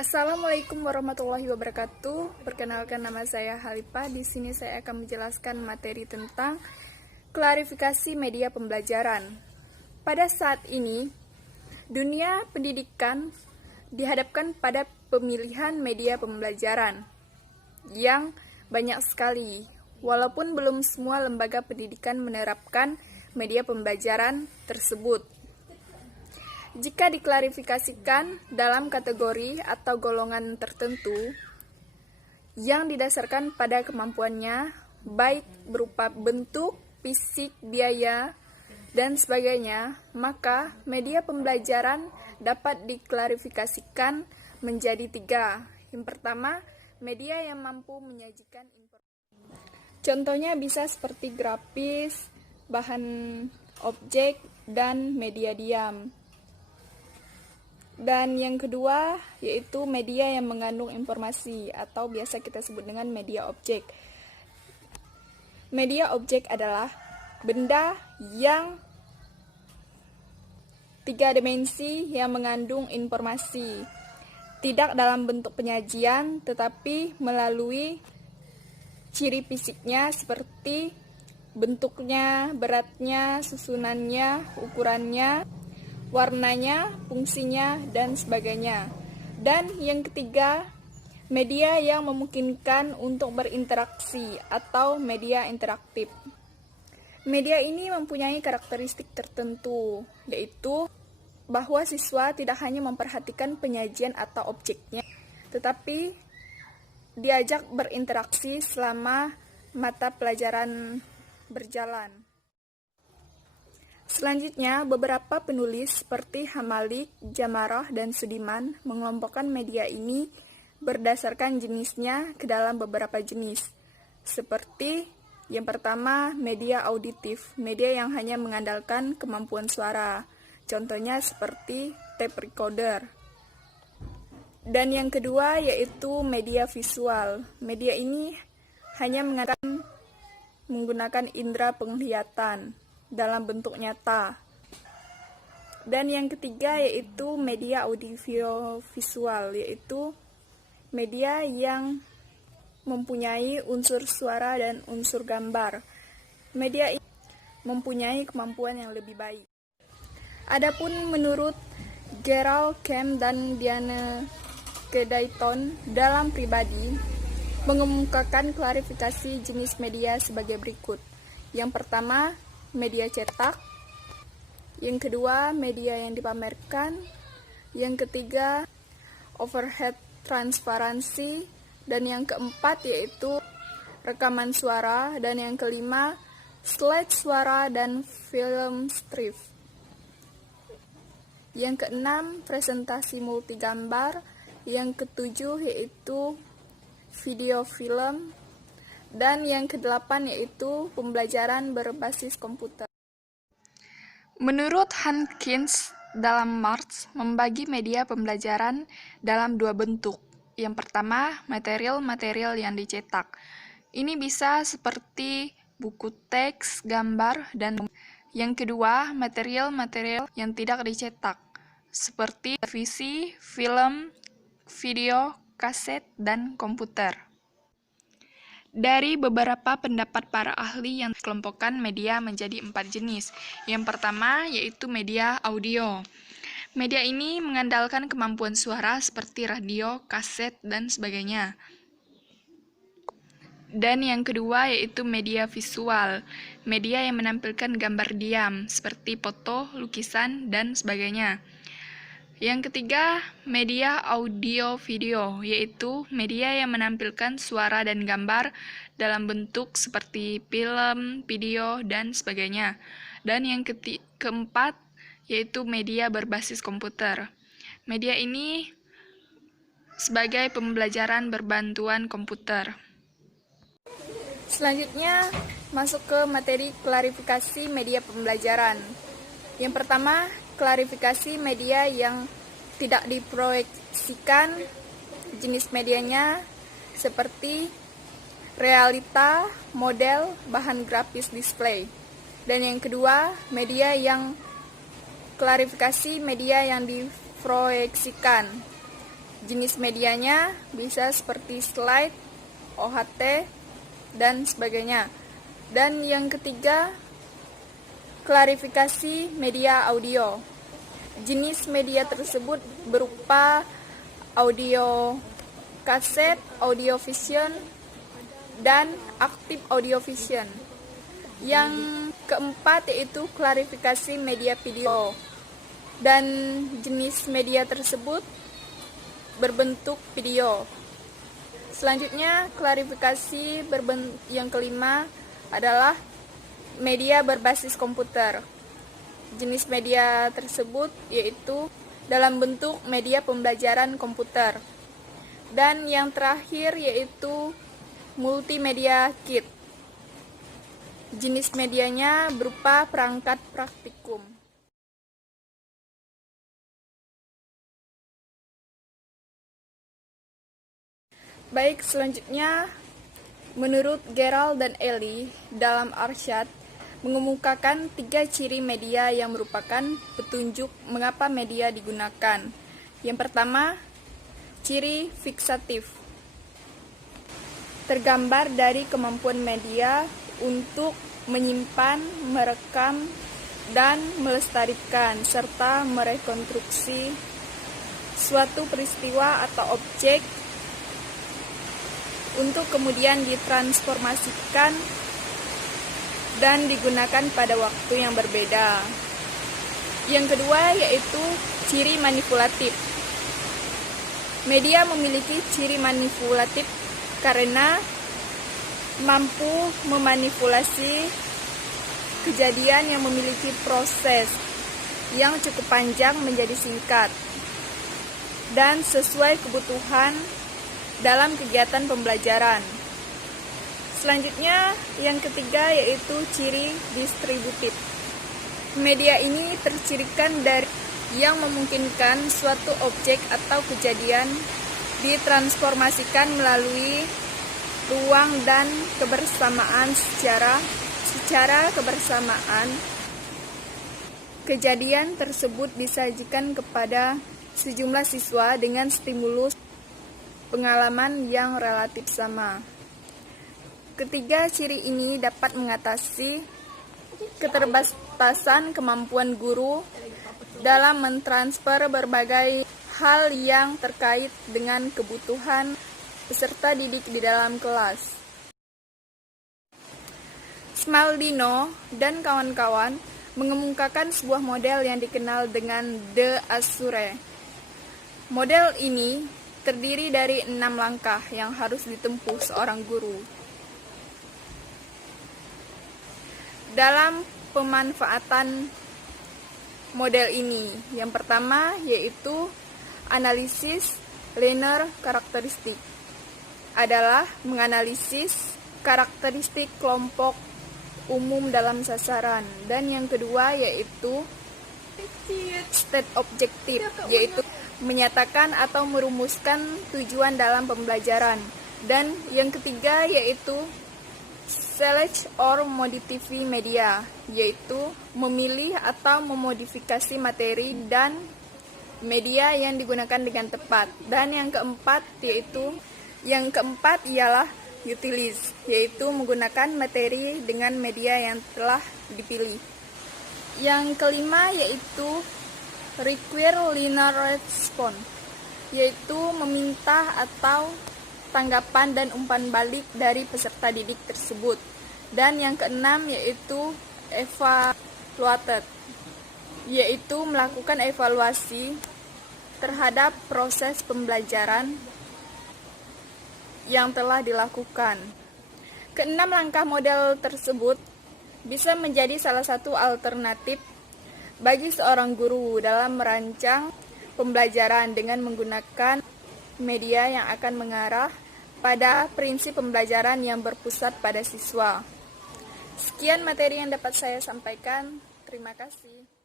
Assalamualaikum warahmatullahi wabarakatuh. Perkenalkan, nama saya Halipah. Di sini saya akan menjelaskan materi tentang klarifikasi media pembelajaran. Pada saat ini, dunia pendidikan dihadapkan pada pemilihan media pembelajaran yang banyak sekali. Walaupun belum semua lembaga pendidikan menerapkan media pembelajaran tersebut. Jika diklarifikasikan dalam kategori atau golongan tertentu yang didasarkan pada kemampuannya, baik berupa bentuk, fisik, biaya, dan sebagainya, maka media pembelajaran dapat diklarifikasikan menjadi 3. Yang pertama, media yang mampu menyajikan informasi. Contohnya bisa seperti grafis, bahan objek, dan media diam. Dan yang kedua yaitu media yang mengandung informasi atau biasa kita sebut dengan media objek. Media objek adalah benda yang 3 dimensi yang mengandung informasi, tidak dalam bentuk penyajian tetapi melalui ciri fisiknya seperti bentuknya, beratnya, susunannya, ukurannya, warnanya, fungsinya, dan sebagainya. Dan yang ketiga, media yang memungkinkan untuk berinteraksi atau media interaktif. Media ini mempunyai karakteristik tertentu, yaitu bahwa siswa tidak hanya memperhatikan penyajian atau objeknya, tetapi diajak berinteraksi selama mata pelajaran berjalan. Selanjutnya, beberapa penulis seperti Hamalik, Jamarah, dan Sudiman mengelompokkan media ini berdasarkan jenisnya ke dalam beberapa jenis. Seperti yang pertama, media auditif, media yang hanya mengandalkan kemampuan suara. Contohnya seperti tape recorder. Dan yang kedua yaitu media visual. Media ini hanya menggunakan indera penglihatan dalam bentuk nyata. Dan yang ketiga yaitu media audiovisual, yaitu media yang mempunyai unsur suara dan unsur gambar. Media ini mempunyai kemampuan yang lebih baik. Adapun menurut Gerald Kemp dan Diane Kedaiton dalam pribadi mengemukakan klarifikasi jenis media sebagai berikut. Yang pertama, media cetak. Yang kedua, media yang dipamerkan. Yang ketiga, overhead transparansi. Dan yang keempat yaitu rekaman suara. Dan yang kelima, slide suara dan film strip. Yang keenam, presentasi multigambar. Yang ketujuh yaitu video film. Dan yang kedelapan yaitu pembelajaran berbasis komputer. Menurut Hankins dalam Marx membagi media pembelajaran dalam 2 bentuk. Yang pertama, material-material yang dicetak. Ini bisa seperti buku teks, gambar, dan yang kedua, material-material yang tidak dicetak, seperti televisi, film, video, kaset, dan komputer. Dari beberapa pendapat para ahli yang dikelompokkan media menjadi 4 jenis. Yang pertama yaitu media audio. Media ini mengandalkan kemampuan suara seperti radio, kaset, dan sebagainya. Dan yang kedua yaitu media visual. Media yang menampilkan gambar diam seperti foto, lukisan, dan sebagainya. Yang ketiga, media audio-video, yaitu media yang menampilkan suara dan gambar dalam bentuk seperti film, video, dan sebagainya. Dan yang keempat, yaitu media berbasis komputer. Media ini sebagai pembelajaran berbantuan komputer. Selanjutnya, masuk ke materi klarifikasi media pembelajaran. Yang pertama, klarifikasi media yang tidak diproyeksikan, jenis medianya seperti realita, model, bahan grafis display. Dan yang kedua, media yang klarifikasi media yang diproyeksikan, Jenis medianya bisa seperti slide, OHT, dan sebagainya. Dan yang ketiga, klarifikasi media audio. Jenis media tersebut berupa audio kaset, audio vision, dan aktif audio vision. Yang keempat yaitu klarifikasi media video. Dan jenis media tersebut berbentuk video. Selanjutnya, klarifikasi yang kelima adalah media berbasis komputer. Jenis media tersebut yaitu dalam bentuk media pembelajaran komputer. Dan yang terakhir yaitu multimedia kit. Jenis medianya berupa perangkat praktikum. Baik, selanjutnya menurut Gerald dan Ellie dalam Arsyad mengemukakan 3 ciri media yang merupakan petunjuk mengapa media digunakan. Yang pertama, ciri fiksatif. Tergambar dari kemampuan media untuk menyimpan, merekam, dan melestarikan serta merekonstruksi suatu peristiwa atau objek untuk kemudian ditransformasikan dan digunakan pada waktu yang berbeda. Yang kedua yaitu ciri manipulatif. Media memiliki ciri manipulatif karena mampu memanipulasi kejadian yang memiliki proses yang cukup panjang menjadi singkat dan sesuai kebutuhan dalam kegiatan pembelajaran. Selanjutnya, yang ketiga yaitu ciri distributif. Media ini tercirikan dari yang memungkinkan suatu objek atau kejadian ditransformasikan melalui ruang dan kebersamaan secara kebersamaan. Kejadian tersebut disajikan kepada sejumlah siswa dengan stimulus pengalaman yang relatif sama. Ketiga ciri ini dapat mengatasi keterbatasan kemampuan guru dalam mentransfer berbagai hal yang terkait dengan kebutuhan peserta didik di dalam kelas. Smaldino dan kawan-kawan mengemukakan sebuah model yang dikenal dengan De Assure. Model ini terdiri dari 6 langkah yang harus ditempuh seorang guru. Dalam pemanfaatan model ini, yang pertama yaitu analisis learner karakteristik. Adalah menganalisis karakteristik kelompok umum dalam sasaran. Dan yang kedua yaitu state objektif, yaitu menyatakan atau merumuskan tujuan dalam pembelajaran. Dan yang ketiga yaitu select or modify media, yaitu memilih atau memodifikasi materi dan media yang digunakan dengan tepat. Dan yang keempat ialah utilize, yaitu menggunakan materi dengan media yang telah dipilih. Yang kelima yaitu require linear response, yaitu meminta atau tanggapan dan umpan balik dari peserta didik tersebut. Dan yang keenam yaitu evaluated, yaitu melakukan evaluasi terhadap proses pembelajaran yang telah dilakukan. Keenam langkah model tersebut bisa menjadi salah satu alternatif bagi seorang guru dalam merancang pembelajaran dengan menggunakan media yang akan mengarah pada prinsip pembelajaran yang berpusat pada siswa. Sekian materi yang dapat saya sampaikan. Terima kasih.